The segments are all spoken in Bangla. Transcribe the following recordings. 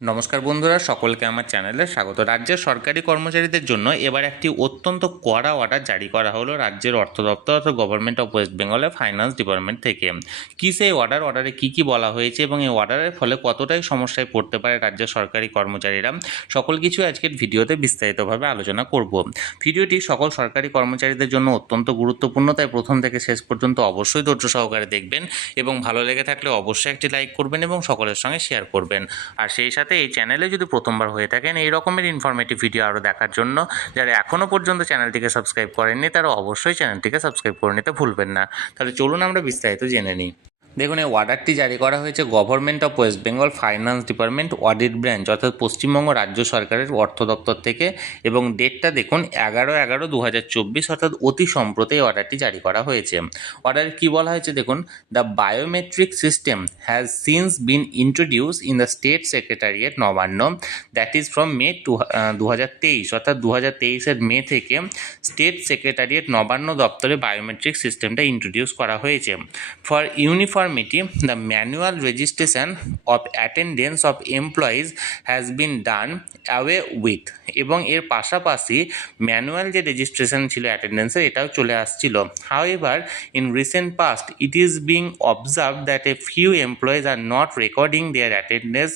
নমস্কার বন্ধুরা, সকলকে আমার চ্যানেলে স্বাগত। রাজ্যের সরকারি কর্মচারীদের জন্য এবার একটি অত্যন্ত কড়া অর্ডার জারি করা হলো রাজ্যের অর্থ দপ্তর অর্থাৎ গভর্নমেন্ট অফ ওয়েস্ট বেঙ্গলের ফাইন্যান্স ডিপার্টমেন্ট থেকে। কী সেই অর্ডার অর্ডারে কী কী বলা হয়েছে এবং এই অর্ডারের ফলে কতটাই সমস্যায় পড়তে পারে রাজ্যের সরকারি কর্মচারীরা? সকল কিছু আজকের ভিডিওতে বিস্তারিতভাবে আলোচনা করব। ভিডিওটি সকল সরকারি কর্মচারীদের জন্য অত্যন্ত গুরুত্বপূর্ণ, তাই প্রথম থেকে শেষ পর্যন্ত অবশ্যই ধৈর্য সহকারে দেখবেন এবং ভালো লেগে থাকলে অবশ্যই একটি লাইক করবেন এবং সকলের সঙ্গে শেয়ার করবেন। আর সেই সাথে এই চ্যানেলে যদি প্রথমবার হয়ে থাকেন, এই রকমের ইনফরমেটিভ ভিডিও আরও দেখার জন্য যারা এখনও পর্যন্ত চ্যানেলটিকে সাবস্ক্রাইব করেননি, তারা অবশ্যই চ্যানেলটিকে সাবস্ক্রাইব করে নিতে ভুলবেন না। তাহলে চলুন আমরা বিস্তারিত জেনে নিই। দেখুন, এই অর্ডারটি জারি করা হয়েছে government of West Bengal finance department audit branch অর্থাৎ পশ্চিমবঙ্গ রাজ্য সরকারের অর্থ দপ্তর থেকে এবং ডেটটা দেখুন, এগারো এগারো দু অর্থাৎ অতি সম্প্রতি এই অর্ডারটি জারি করা হয়েছে। অর্ডারে কী বলা হয়েছে দেখুন the biometric system has since been introduce in the state secretariat Nabanna that is from May to দু অর্থাৎ দু হাজার মে থেকে স্টেট সেক্রেটারিয়েট নবান্ন দপ্তরে বায়োমেট্রিক সিস্টেমটা ইন্ট্রোডিউস করা হয়েছে। For uniformity the manual registration of attendance of employees has been done away with এবং এর পাশাপাশি ম্যানুয়াল যে রেজিস্ট্রেশন ছিল অ্যাটেন্ডেন্সের এটাও চলে আসছিল। However in recent past it is being observe that a few employees are not recording their attendance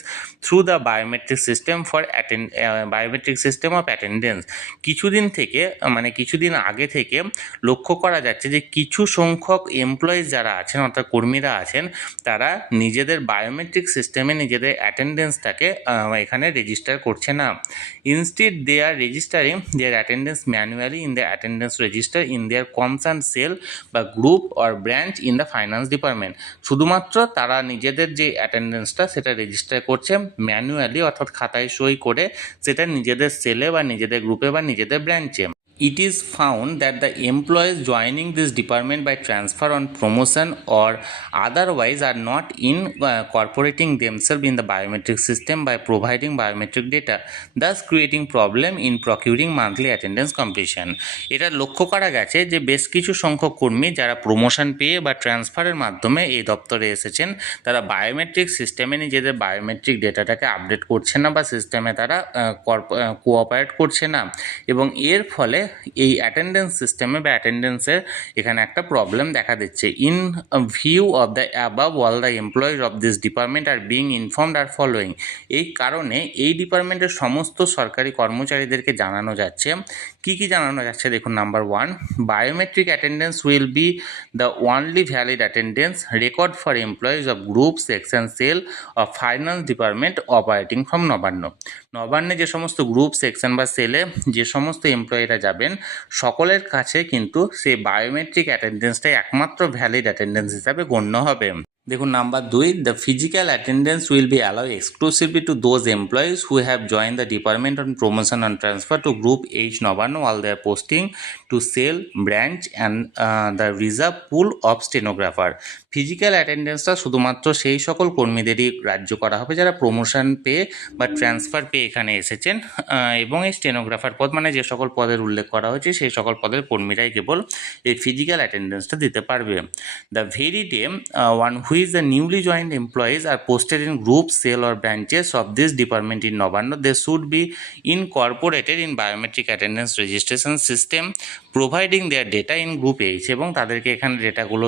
through the biometric system for attend biometric system of attendance কিছুদিন থেকে মানে কিছুদিন আগে থেকে লক্ষ্য করা যাচ্ছে যে কিছু সংখ্যক এমপ্লয়িজ যারা আছেন, অর্থাৎ কর্মীরা আছেন, তারা নিজেদের বায়োমেট্রিক সিস্টেমে নিজেদের অ্যাটেন্ডেন্সটাকে এখানে রেজিস্টার করছে না। Instead they are registering their attendance manually in the attendance register in their concern cell বা group or branch in the finance department শুধুমাত্র তারা নিজেদের যে অ্যাটেন্ডেন্সটা সেটা রেজিস্টার করছে ম্যানুয়ালি অর্থাৎ খাতায় সই করে, সেটা নিজেদের সেলে বা নিজেদের গ্রুপে বা নিজেদের ব্রাঞ্চে It is found that the employees joining this department by transfer on promotion or otherwise are not incorporating themselves in the biometric system by providing biometric data, thus creating problem in procuring monthly attendance completion. এটা লক্ষ্য করা গেছে যে বেশ কিছু সংখ্যক কর্মী যারা প্রমোশন পেয়ে বা ট্রান্সফারের মাধ্যমে এই দপ্তরে এসেছেন তারা বায়োমেট্রিক সিস্টেমে নিজেদের বায়োমেট্রিক ডেটাটাকে আপডেট করছে না বা সিস্টেমে তারা কোঅপারেট করছে না এবং এর ফলে এই অ্যাটেন্ডেন্স সিস্টেমে বা অ্যাটেন্ডেন্সের এখানে একটা প্রবলেম দেখা দিচ্ছে। In view of the above all the employees of this department are being informed are following এই কারণে এই ডিপার্টমেন্টের সমস্ত সরকারি কর্মচারীদেরকে জানানো যাচ্ছে। কি কি জানানো যাচ্ছে? দেখুন number one biometric attendance will be the only valid attendance record for employees of group section cell of finance department operating from Nabanna. নবান্নে যে সমস্ত গ্রুপ সেকশন বা সেলে যে সমস্ত এমপ্লয়িরা যাবেন সকলের কাছে কিন্তু সেই বায়োমেট্রিক অ্যাটেন্ডেন্সটাই একমাত্র ভ্যালিড অ্যাটেন্ডেন্স হিসাবে গণ্য হবে। দেখুন নাম্বার দুই the physical attendance will be allow exclusively to those employees who have join the department on promotion and transfer to group H Nabanna all their posting to cell branch and the reserve pool of stenographer physical অ্যাটেন্ডেন্সটা শুধুমাত্র সেই সকল কর্মীদেরই রাজ্য করা হবে যারা প্রমোশন পেয়ে বা ট্রান্সফার পেয়ে এখানে এসেছেন এবং এই স্টেনোগ্রাফার পদ মানে যে সকল পদের উল্লেখ করা হয়েছে, সেই সকল পদের কর্মীরাই কেবল এই ফিজিক্যাল অ্যাটেন্ডেন্সটা দিতে পারবে। The very day on which the newly joined employees are posted in group cell or branches of this department in Nabanna they should be incorporated in biometric attendance registration system providing their data in group H এবং তাদেরকে এখানে ডেটাগুলো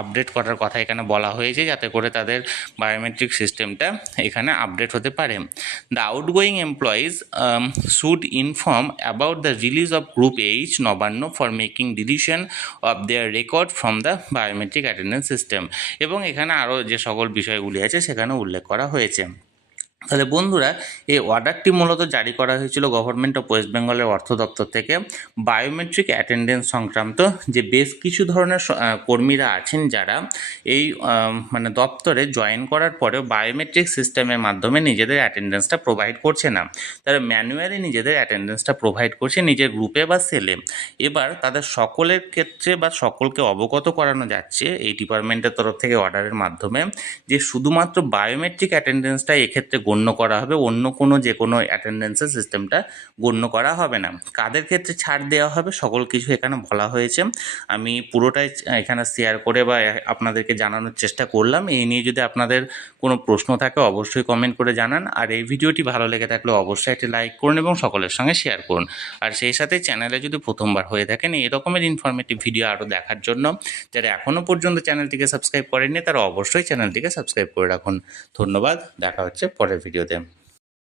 আপডেট করার কথা এখানে বলা হয়েছে, যাতে করে তাদের বায়োমেট্রিক সিস্টেমটা এখানে আপডেট হতে পারে। The outgoing employees should inform about the release of group H Nabanna for making deletion of their record from the biometric attendance system এবং এখানে আরও যে সকল বিষয়গুলি আছে সেখানে উল্লেখ করা হয়েছে। তাহলে বন্ধুরা, এই অর্ডারটি মূলত জারি করা হয়েছিল গভর্নমেন্ট অফ ওয়েস্ট বেঙ্গলের অর্থ দপ্তর থেকে বায়োমেট্রিক অ্যাটেন্ডেন্স সংক্রান্ত। যে বেশ কিছু ধরনের কর্মীরা আছেন যারা এই মানে দপ্তরে জয়েন করার পরেও বায়োমেট্রিক সিস্টেমের মাধ্যমে নিজেদের অ্যাটেন্ডেন্সটা প্রোভাইড করছে না। তারা ম্যানুয়ালি নিজেদের অ্যাটেন্ডেন্সটা প্রোভাইড করছে নিজের গ্রুপে বা সেলে এবার তাদের সকলের ক্ষেত্রে বা সকলকে অবগত করানো যাচ্ছে এই ডিপার্টমেন্টের তরফ থেকে অর্ডারের মাধ্যমে যে শুধুমাত্র বায়োমেট্রিক অ্যাটেন্ডেন্সটা এক্ষেত্রে গণ্য করা হবে, অন্য কোনো যে কোনো অ্যাটেন্ডেন্সের সিস্টেমটা গণ্য করা হবে না। কাদের ক্ষেত্রে ছাড় দেওয়া হবে সকল কিছু এখানে বলা হয়েছে। আমি পুরোটাই এখানে শেয়ার করে বা আপনাদেরকে জানানোর চেষ্টা করলাম। এই নিয়ে যদি আপনাদের কোনো প্রশ্ন থাকে অবশ্যই কমেন্ট করে জানান। আর এই ভিডিওটি ভালো লেগে থাকলে অবশ্যই একটি লাইক করুন এবং সকলের সঙ্গে শেয়ার করুন। আর সেই সাথে চ্যানেলে যদি প্রথমবার হয়ে থাকেন, এই রকমের ইনফরমেটিভ ভিডিও আরও দেখার জন্য যারা এখনও পর্যন্ত চ্যানেলটিকে সাবস্ক্রাইব করেননি, তারা অবশ্যই চ্যানেলটিকে সাবস্ক্রাইব করে রাখুন। ধন্যবাদ। দেখা হচ্ছে পরের ভিডিওতে